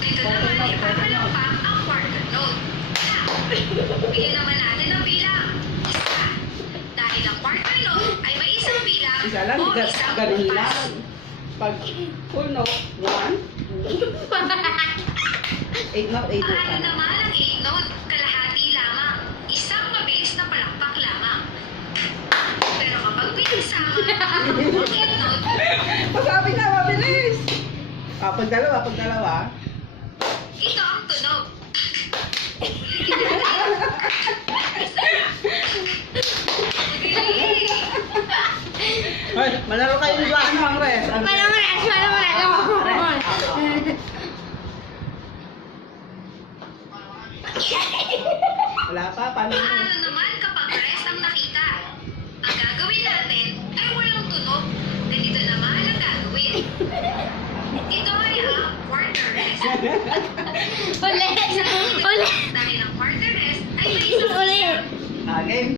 Dito naman, ipapalakpak ang quarter note. Bigyan naman natin ng bilang. Isa. Dahil ang quarter note ay may isang bilang Isa lang, o isang ganun butas. lang. Pag full note, 1. 8 note, 8 Paano note. naman ang 8 note? Kalahati lamang. Isang mabilis na palakpak lamang. Pero kapag pinisama ang 8 note, Pasabi na, mabilis! Pag dalawa. ito ang tunog. Hoy, malaro kayong dyan, Mang Res. Wala pa, paano mo? Paano naman kapag rest ang nakita? Ang gagawin natin ay walang tunog. Ganito naman ang gagawin. Ito ay ang quarter rest. Ulit! Dahil ang quarter rest ay may isang Ulit! Game.